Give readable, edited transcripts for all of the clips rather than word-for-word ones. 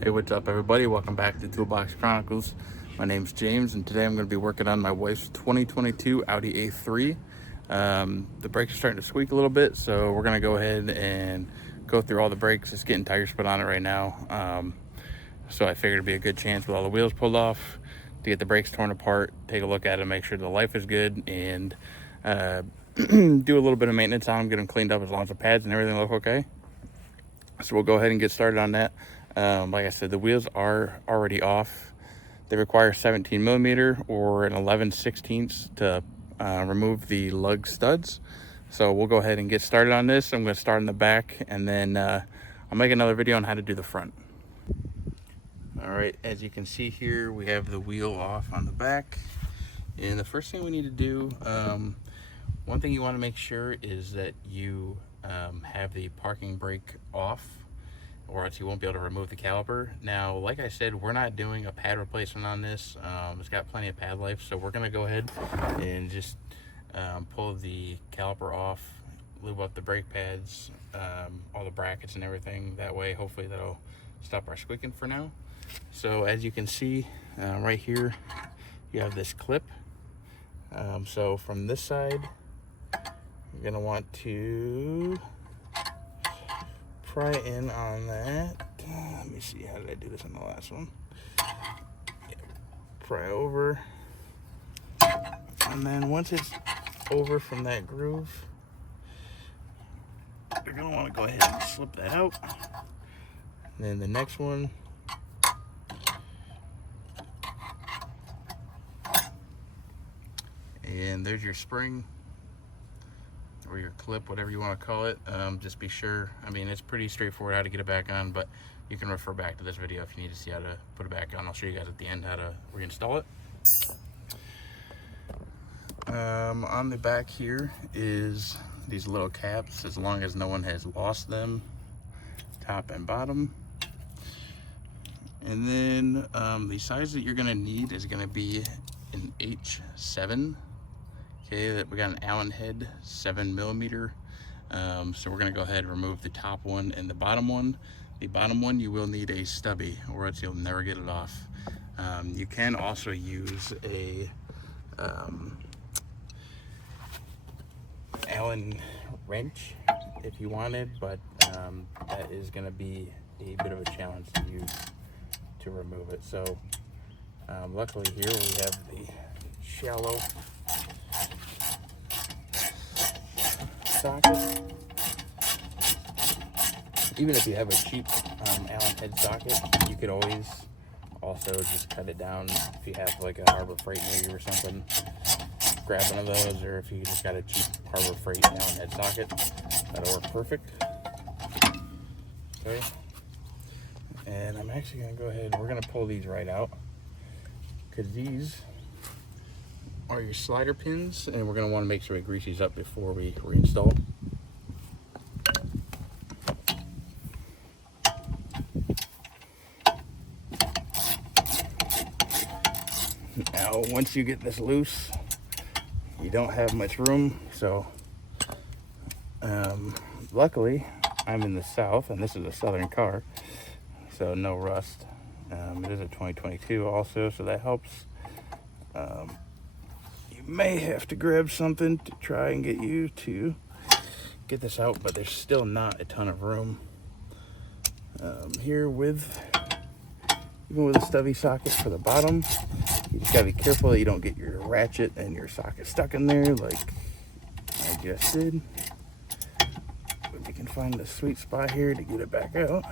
Hey, what's up everybody? Welcome back to Toolbox Chronicles. My name's James and today I'm going to be working on my wife's 2022 Audi A3. The brakes are starting to squeak a little bit, so we're going to go ahead and go through all the brakes. It's getting tires put on it right now. So I figured it'd be a good chance with all the wheels pulled off to get the brakes torn apart, take a look at it, make sure the life is good, and do a little bit of maintenance on them, get them cleaned up as long as the pads and everything look okay. So we'll go ahead and get started on that. Like I said, the wheels are already off. They require 17 millimeter or an 11/16 to remove the lug studs. So we'll go ahead and get started on this. I'm going to start in the back, and then I'll make another video on how to do the front. All right, as you can see here, we have the wheel off on the back. And the first thing we need to do, one thing you want to make sure is that you have the parking brake off, or else you won't be able to remove the caliper. Now, like I said, we're not doing a pad replacement on this. It's got plenty of pad life, so we're gonna go ahead and just pull the caliper off, lube up the brake pads, all the brackets and everything. That way, hopefully that'll stop our squeaking for now. So as you can see, right here, you have this clip. So from this side, you're gonna want to pry in on that. Let me see, how did I do this on the last one? Pry over, and then once it's over from that groove, you're gonna want to go ahead and slip that out. And then the next one, and there's your spring or your clip, whatever you want to call it. Just be sure, I mean, it's pretty straightforward how to get it back on, but you can refer back to this video if you need to see how to put it back on. I'll show you guys at the end how to reinstall it. On the back here is these little caps, as long as no one has lost them, top and bottom. And then the size that you're gonna need is gonna be an H7. Okay, that we got an Allen head, 7 millimeter. So we're gonna go ahead and remove the top one and the bottom one. The bottom one, you will need a stubby, or else you'll never get it off. You can also use a Allen wrench if you wanted, but that is gonna be a bit of a challenge to use to remove it. So luckily here we have the shallow socket. Even if you have a cheap Allen head socket, you could always also just cut it down. If you have like a Harbor Freight near you or something, grab one of those, or if you just got a cheap Harbor Freight Allen head socket, that'll work perfect. Okay, and I'm actually gonna go ahead, we're gonna pull these right out, because these are your slider pins, and we're going to want to make sure we grease these up before we reinstall. Now, once you get this loose, you don't have much room, so luckily I'm in the south, and this is a southern car, so no rust. It is a 2022 also, so that helps. May have to grab something to try and get you to get this out, but there's still not a ton of room here even with a stubby socket for the bottom. You just gotta be careful that you don't get your ratchet and your socket stuck in there like I just did. If you can find the sweet spot here to get it back out.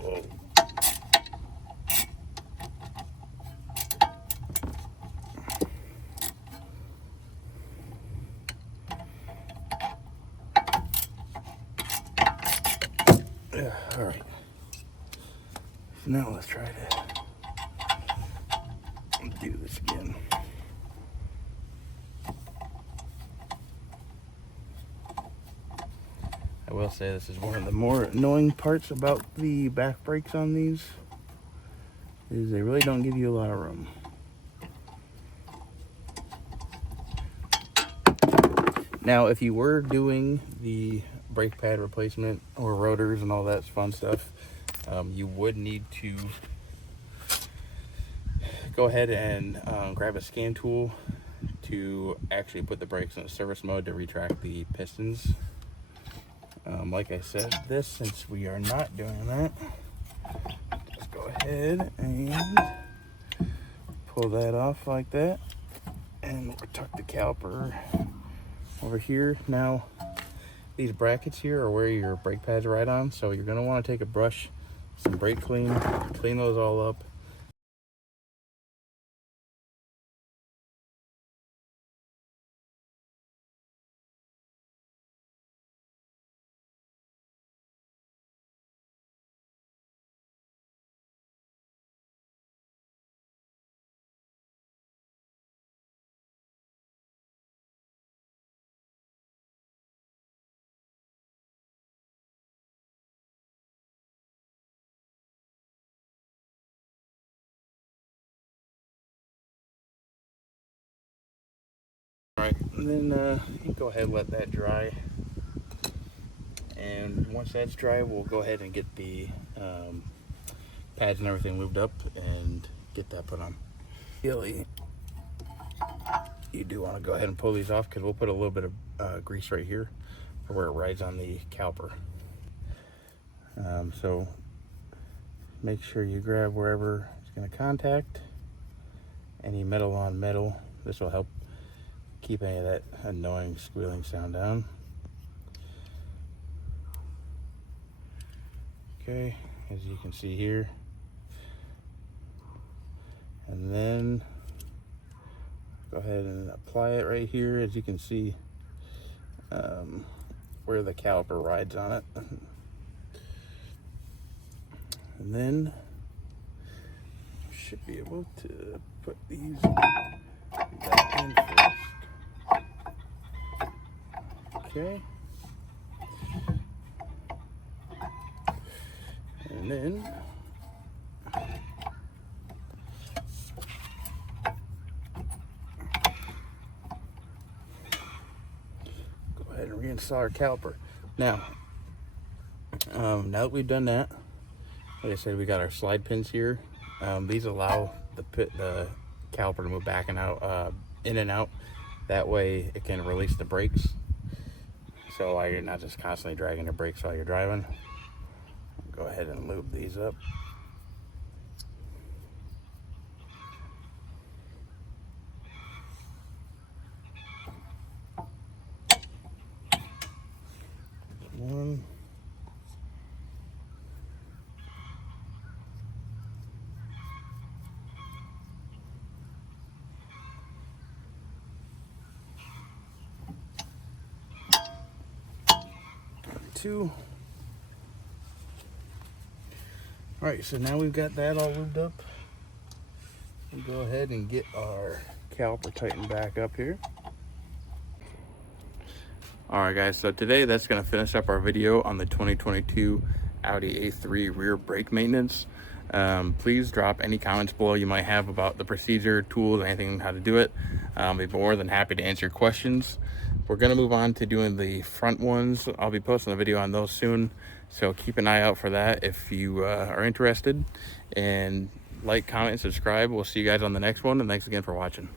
Whoa. All right, so now let's try to do this again. I will say this is one of the more annoying parts about the back brakes on these, is they really don't give you a lot of room. Now, if you were doing the brake pad replacement or rotors and all that fun stuff, you would need to go ahead and grab a scan tool to actually put the brakes in service mode to retract the pistons. Like I said, since we are not doing that, let's go ahead and pull that off like that, and we'll tuck the caliper over here. Now, these brackets here are where your brake pads ride on, so you're going to want to take a brush, some brake clean those all up. Alright, and then you go ahead and let that dry. And once that's dry, we'll go ahead and get the pads and everything lubed up and get that put on. Really, you do want to go ahead and pull these off because we'll put a little bit of grease right here for where it rides on the caliper. So make sure you grab wherever it's going to contact, any metal on metal. This will help keep any of that annoying squealing sound down. Okay, as you can see here. And then go ahead and apply it right here, as you can see, where the caliper rides on it. And then should be able to put these back in first. Okay. And then go ahead and reinstall our caliper. Now that we've done that, like I said, we got our slide pins here. These allow the caliper to move back and out, in and out. That way it can release the brakes, so while you're not just constantly dragging the brakes while you're driving. Go ahead and lube these up. One. Two. All right, so now we've got that all lubed up. We'll go ahead and get our caliper tightened back up here. All right, guys, so today that's going to finish up our video on the 2022 Audi A3 rear brake maintenance. Please drop any comments below you might have about the procedure, tools, anything, how to do it. I'd be more than happy to answer your questions. We're going to move on to doing the front ones. I'll be posting a video on those soon, so keep an eye out for that if you are interested. And like, comment, subscribe. We'll see you guys on the next one, and thanks again for watching.